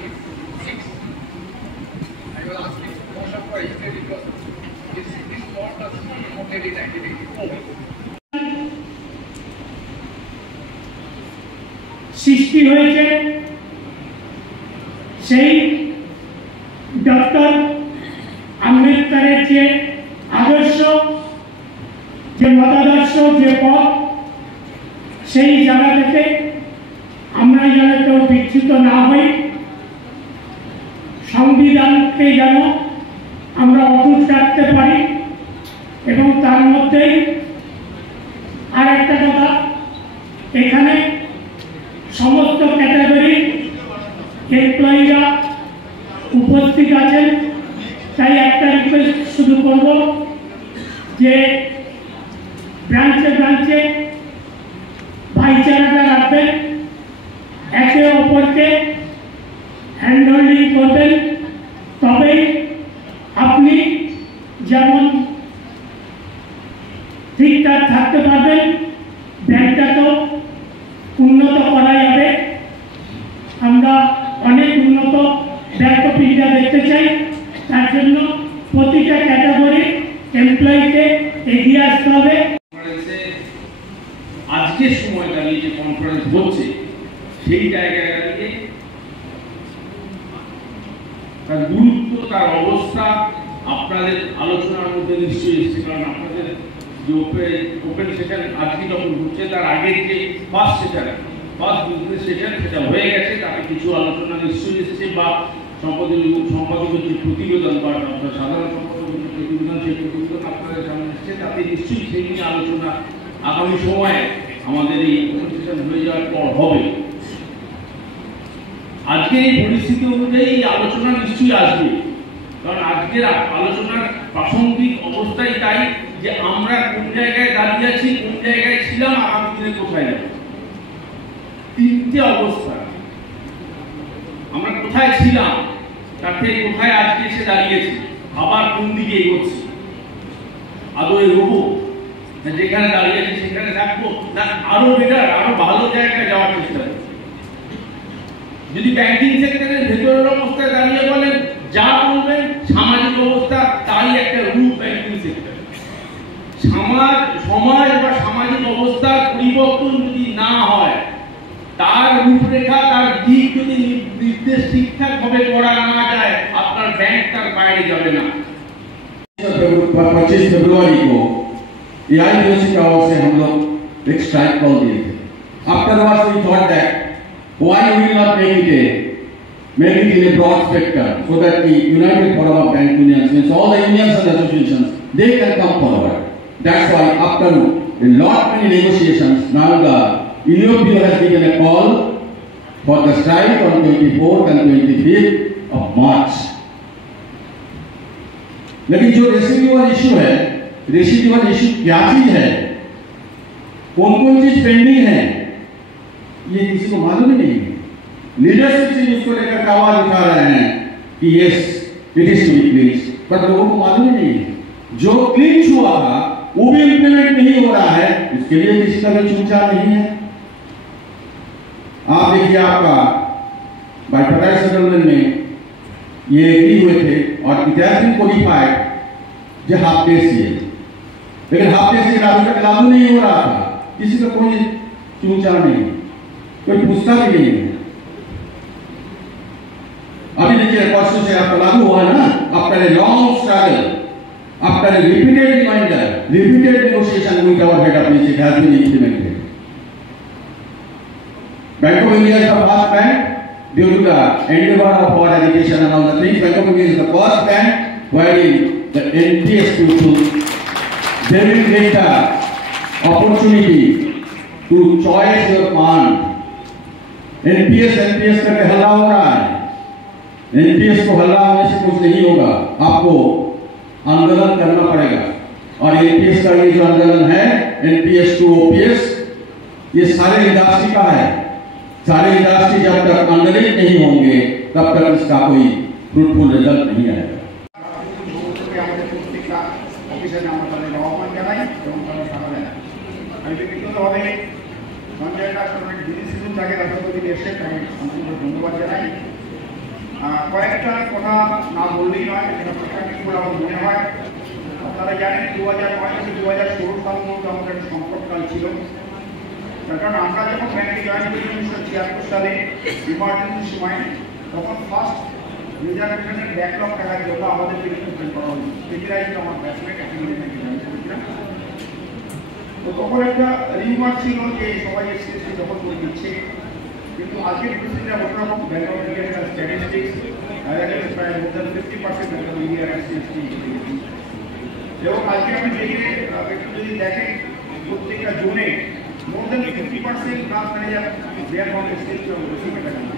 1996. I was asking most of our history because this fort was founded in 1984. সৃষ্টি হয়েছে সেই ডক্টর আম্বেদকরের যে আদর্শ, যে মতাদর্শ, যে পথ, সেই জায়গা থেকে আমরা যেন কেউ বিচ্যুত না হই, সংবিধানকে যেন আমরা অটুট রাখতে পারি। এবং তার মধ্যেই আর একটা কথা, এখানে সমস্ত ক্যাটাগরি এমপ্লয়িরা উপস্থিত আছেন। তাই একটা রিকোয়েস্ট শুধু করব যে ব্রাঞ্চে ব্রাঞ্চে ভাইচারাটা রাখবেন, একে অপরকে হ্যান্ড হোল্ডিং করবেন, তবেই আপনি যেমন ঠিকঠাক থাকতে পারবেন, ব্যাংকটাকেও উন্নত করা যাবে। আমরা অনেক উন্নত ব্যাংক অফ ইন্ডিয়া দেখতে চাই। তার জন্য প্রতিটা ক্যাটাগরি এমপ্লয়িকে এগিয়ে আসতে হবে। আজকের সময় দাঁড়িয়ে যে কনফারেন্স হচ্ছে সেই জায়গায় দাঁড়িয়ে তার গুরুত্ব, তার অবস্থা আপনাদের আলোচনার মধ্যে নিশ্চয়ই এসেছে। কারণ আপনাদের যে ওপেন সেশন আজকে যখন হচ্ছে, তার আগের যে ফার্স্ট বিজনেস সেশন সেটা হয়ে গেছে, তাতে কিছু আলোচনা নিশ্চয়ই এসেছে, বা সম্পাদকের যে প্রতিবেদন বা সাধারণ সম্পাদকের যে প্রতিবেদন, সেই প্রতিবেদন আপনাদের সামনে এসেছে, তাতে নিশ্চয়ই সেই নিয়ে আলোচনা আগামী সময়ে আমাদের এই ওপেন সেশন হয়ে যাওয়ার পর হবে। আজকের এই পরিস্থিতি অনুযায়ী আলোচনা নিশ্চয়ই আসবে, কারণ আজকের আলোচনার প্রাসঙ্গিক অবস্থাই তাই যে আমরা কোন জায়গায় দাঁড়িয়ে আছি, কোন জায়গায় ছিলাম, আগামী দিনে কোথায় যাব। তিনটে অবস্থা, আমরা কোথায় ছিলাম, তার থেকে কোথায় আজকে এসে দাঁড়িয়েছি, আবার কোন দিকে এগোচ্ছি, আদৌ এগোবো, যেখানে দাঁড়িয়েছি সেখানে থাকবো, না আরো বেটার, আরো ভালো জায়গায় যাওয়ার চেষ্টা করবো। যদি ব্যাংকিং সেক্টরের ভেতরের অবস্থায় দাঁড়িয়ে বলেন, যা বলবেন সামাজিক অবস্থা তারই একটা রূপ ব্যাংকিং সেক্টর। সমাজ বা সামাজিক অবস্থার পরিবর্তন যদি না হয়, তার রূপরেখা, তার দিক যদি নির্দেশ ঠিকঠাক ভাবে করা না যায়, আপনার ব্যাংক তার বাইরে যাবে না। 25 फरवरी को AIBC की ओर से हम लोग एक स्ट्राइक कॉल दिए थे। Afterwards we thought that why we will not make it in a broad spectrum, so that the United Forum of Bank Unions, means all the unions and associations, they can come forward. That's why after a lot many negotiations, now the UOPO has given a call for the strike on 24th and 25th of March. लेकिन जो residual issue है, residual issue क्या चीज है, कौन कौन चीज पेंडिंग है, ये किसी को मालूम ही नहीं है। लीडरशिप से इसको लेकर आवाज उठा रहे हैं कि yes it is to be clean, पर लोगों को मालूम ही नहीं है। जो क्लीन हुआ था वो भी इंप्लीमेंट नहीं हो रहा है, इसके लिए किसी का भी चूचा नहीं है। आप देखिए, आपका बाइपाइट सेटलमेंट में ये एग्री हुए थे और इट हैज बीन कोडिफाइड जो हाफ डेज है, लेकिन हाफ डेज लागू नहीं हो रहा था, किसी का कोई चूचा नहीं, कोई पूछता भी नहीं है। अभी देखिए परसों से आपका लागू हुआ है ना, after a long struggle, after a repeated reminder, repeated negotiation with our head office, it has been implemented. Bank of India is the first bank, due to the endeavor of our education and all the things. Bank of India is the first bank wherein the NPS people, they will get the opportunity to choose your fund. NPS करके हल्ला हो रहा है, NPS को हल्ला होने से कुछ नहीं होगा, आपको आंदोलन करना पड़ेगा। और NPS का ये जो आंदोलन है, NPS to OPS, ये सारे इंडस्ट्री का है। सारे इंडस्ट्री जब तक आंदोलित नहीं होंगे तब तक इसका कोई फ्रूटफुल रिजल्ट नहीं आएगा। কয়েকটা কথা না বললেই নয়, এটা প্রশাসনিক বলে আমার মনে হয়। আপনারা জানেন 2009 থেকে 2016 সাল পর্যন্ত আমাদের একটা সংকটকাল ছিল। তার কারণ আমরা যখন ব্যাংকে জয়েন করি 1976 সালে ইমার্জেন্সির সময়, তখন ফার্স্ট রিজার্ভেশনের ব্যাকলগ টাকার জন্য আমাদেরকে রিক্রুটমেন্ট করা হয়েছিল। সেটাই ছিল আমার ব্যাচমেট একাডেমি ব্যাংকে জয়েন করেছিলাম। তো তখন একটা রিউমার ছিল যে সবাই এসএসসি দখল করে দিচ্ছে, কিন্তু আজকের পরিস্থিতিটা অন্যরকম। ব্যাংক অফ ইন্ডিয়ার স্ট্যাটিস্টিক্স প্রায় মোর দ্যান 50% ব্যাংক অফ ইন্ডিয়ার এসএসসি, এবং আজকে আপনি একটু যদি দেখেন প্রত্যেকটা জোনে more than 50% branch manager there from SSC or basic academy.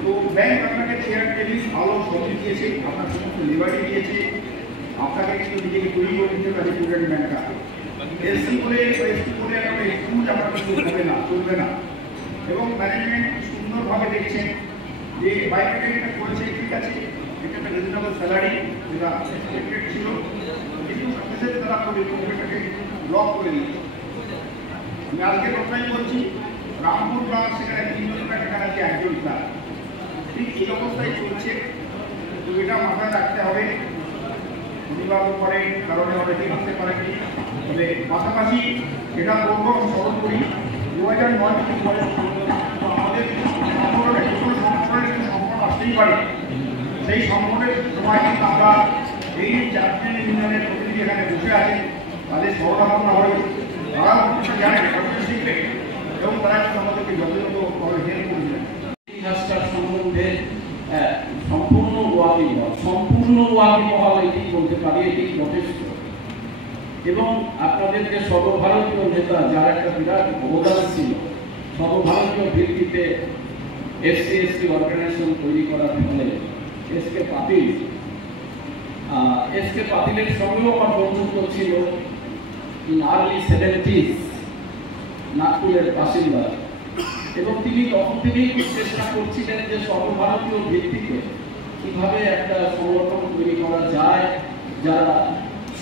তো ব্যাংক আপনাকে চেয়ার টেবিল আলো সবই দিয়েছে, আপনার সমস্ত লিবার্টি দিয়েছে, আপনাকে কিন্তু নিজেকে তৈরি করে নিতে পারে স্টুডেন্ট ব্যাংকটা। এসসি বলে এসটি বলে একটা এক্সকিউজ আপনার হবে না, চলবে না। এবং ম্যানেজমেন্ট সুন্দরভাবে দেখছেন যে বাইকারিটা করেছে, ঠিক আছে, এটা একটা রিজনেবল স্যালারি, যেটা এক্সপেক্টেড ছিল, কিন্তু সাকসেসের তারা প্রফিটটাকে ব্লক করে দিয়েছে। আমি আজকে কথাই বলছি, রামপুর ব্রাঞ্চ সেখানে 3 জন এখানে আছে 1 জন স্যার, ঠিক এই অবস্থায় চলছে। তো এটা মাথায় রাখতে হবে। অনিবার্য করে কারণে অনেকে আসতে পারেনি, তবে পাশাপাশি এটা বলবো স্মরণ করি 2009 থেকে 2016 আমাদের সংকটের যে কোনো সংকট আসতেই পারে। সেই সংকটের সময় কিন্তু আমরা এই চ্যাম্পিয়ন ইউনিয়নের প্রতিনিধি এখানে বসে আছেন, তাদের সহভাবনা হয়, তারাও জানেন শিখবে, এবং তারা কিন্তু আমাদেরকে যথাযথভাবে হেল্প করবেন। ইতিহাসটার সম্বন্ধে সম্পূর্ণ ওয়াকিবহাল এটি বলতে পারি, এটি যথেষ্ট। এবং আপনাদের যে সর্বভারতীয় নেতা, যার একটা বিরাট অবদান ছিল সর্বভারতীয় ভিত্তিতে এসসি এসটি অর্গানাইজেশন তৈরি করার ফলে এসকে পাতিলের সঙ্গেও আমার বন্ধুত্ব ছিল ইন আর্লি 70s, নাগপুরের বাসিন্দা। এবং তিনি তখন থেকেই চেষ্টা করছিলেন যে সর্বভারতীয় ভিত্তিতে কিভাবে একটা সংগঠন তৈরি করা যায় যারা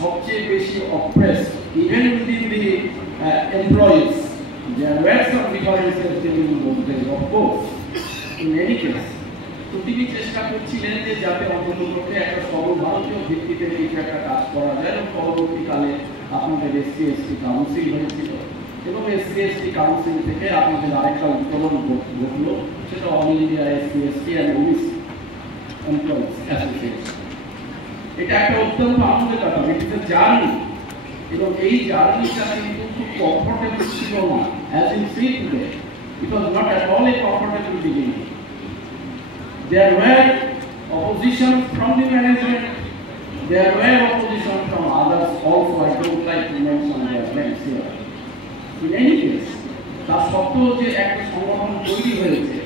সবচেয়ে বেশি oppress, even within the employees, there were some differences between them, of course, in any case. তো তিনি চেষ্টা করছিলেন যে যাতে অন্ততপক্ষে একটা সর্বভারতীয় ভিত্তিতে কিছু একটা কাজ করা যায়। এবং পরবর্তীকালে আপনাদের এসসি এসটি কাউন্সিল হয়েছিল, এবং এসসি এসটি কাউন্সিল থেকে আপনাদের আরেকটা উত্তোলন ঘটলো, সেটা all India SC ST and OBC employees association. এটা একটা অত্যন্ত আনন্দের ব্যাপার, ইট ইজ এ জার্নি। এবং এই জার্নিটা কিন্তু খুব কমফোর্টেবল ছিল না, as in see today it was not at all a comfortable beginning. There were opposition from the management, there were opposition from others also. I don't like to mention their names here. In any case, তার সত্ত্বেও যে একটা সংগঠন তৈরি হয়েছে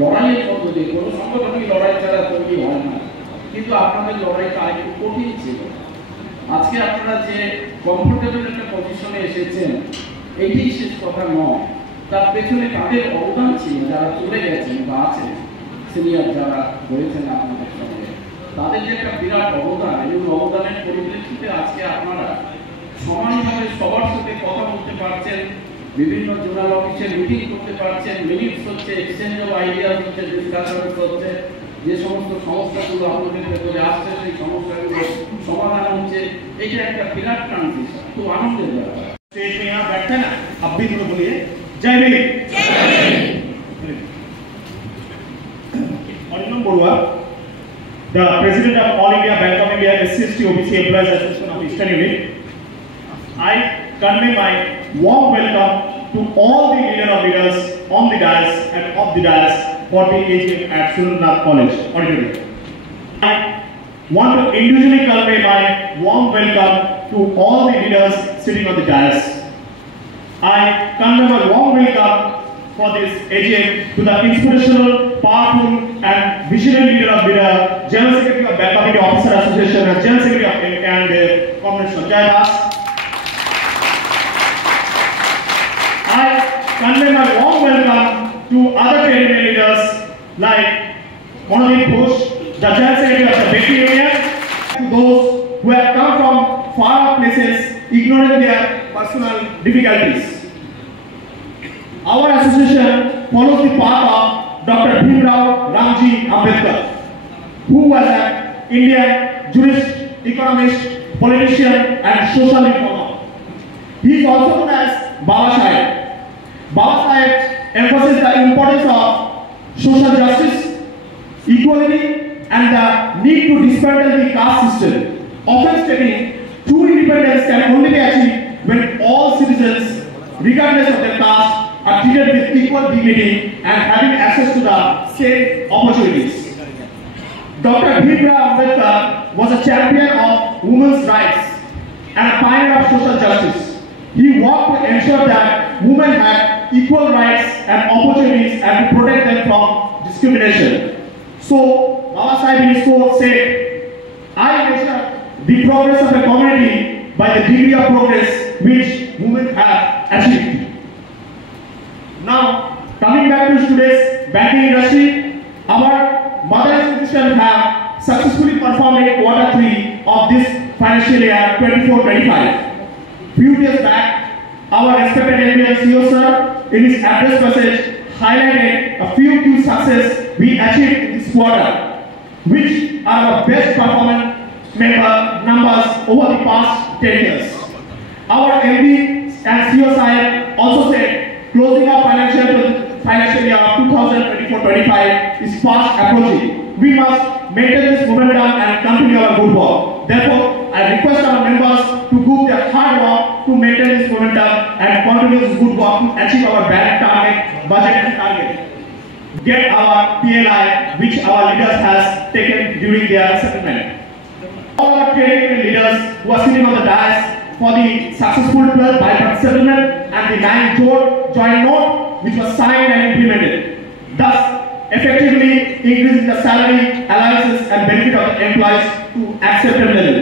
লড়াইয়ের মধ্য দিয়ে, কোনো সংগঠনই লড়াই ছাড়া তৈরি হয় না, কিন্তু আপনাদের লড়াইটা একটু কঠিন ছিল। আজকে আপনারা যে কমফোর্টেবল একটা পজিশনে এসেছেন, এইটি শেষ কথা নয়, তার পেছনে কাদের অবদান ছিল, যারা চলে গেছেন বা আছেন, সিনিয়র যারা রয়েছেন আপনাদের সঙ্গে, তাদের যে একটা বিরাট অবদান, এবং অবদানের পরিপ্রেক্ষিতে আজকে আপনারা সমানভাবে সবার সাথে কথা বলতে পারছেন, বিভিন্ন জোনাল অফিসে মিটিং করতে পারছেন, মিনিটস হচ্ছে, এক্সচেঞ্জ অফ আইডিয়াস হচ্ছে, ডিসকাশনস হচ্ছে, যে সমস্ত সমস্যাগুলো আপনাদের ভেতরে আসছে সেই সমস্যাগুলো সমাধান হচ্ছে। এটা একটা বিরাট ট্রানজিশন, খুব আনন্দের ব্যাপার। स्टेज में यहाँ बैठते हैं ना, अब भी थोड़ा बोलिए जय Bhim. Arunam Borua, the President of All India Bank of India SC/ST OBC Employees Association of Eastern Unit, I convey my warm welcome to all the leaders on the dais and off the dais for the AGM at Surendra College auditorium. I want to individually convey my warm welcome to all the leaders sitting on the dais. I convey my warm welcome for this AGM to the inspirational, powerful and visionary leader of Bida, General Secretary of Bank of India Officer Association and General Secretary of Commerce Jai Das. I convey my warm welcome to other territorial leaders like Manodip Ghosh, the General Secretary of the Bakery Union, to those who have come from far places ignoring their personal difficulties. Our association follows the path of Dr. Bhimrao Ramji Ambedkar. who was an Indian jurist, economist, politician, and social reformer. He is also known as Baba Saheb. Baba Saheb emphasized the importance of social justice, equality, and the need to dismantle the caste system, often stating true independence can only be achieved when all citizens, regardless of their caste, are treated with equal dignity and having access to the same opportunities. Dr. Bhimrao Ambedkar was a champion of women's rights and a pioneer of social justice. He worked to ensure that women had equal rights and opportunities and to protect them from discrimination. So, Baba Saheb in his quote said, "I measure the progress of a community by the degree of progress which women have achieved." Now, coming back to today's banking industry, our mother institutions have successfully performed in Q3 of this financial year 24-25. Few days back, our respected MD CEO sir, in his address message, highlighted a few key successes we achieved in this quarter, which are our best performance numbers over the past 10 years. Our MD and CEO sir also said, closing of financial year 2024-25 is fast approaching. We must maintain this momentum and continue our good work. Therefore, I request our members to do their hard work to maintain this momentum and continue this good work to achieve our bank target, budget and target. Get our PLI, which our leaders has taken during their settlement. All our trade union leaders who are sitting on the dais for the successful 12 bypass settlement and the 9 joint note which was signed and implemented, thus effectively increasing the salary, allowances and benefit of the employees to acceptable level.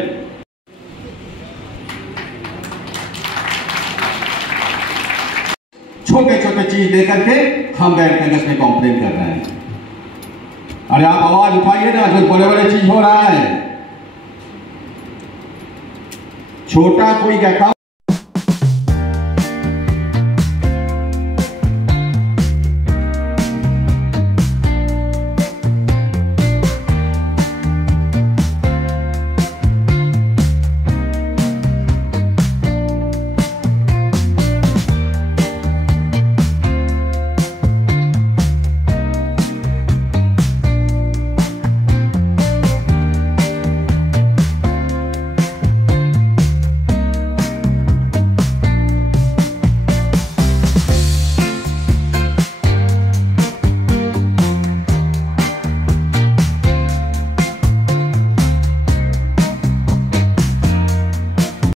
छोटे छोटे चीज लेकर के हम bank campus में कंप्लेन कर रहे हैं। अरे आप आवाज उठाइए ना, जो बड़े बड़े चीज हो रहा है, छोटा कोई अकाउंट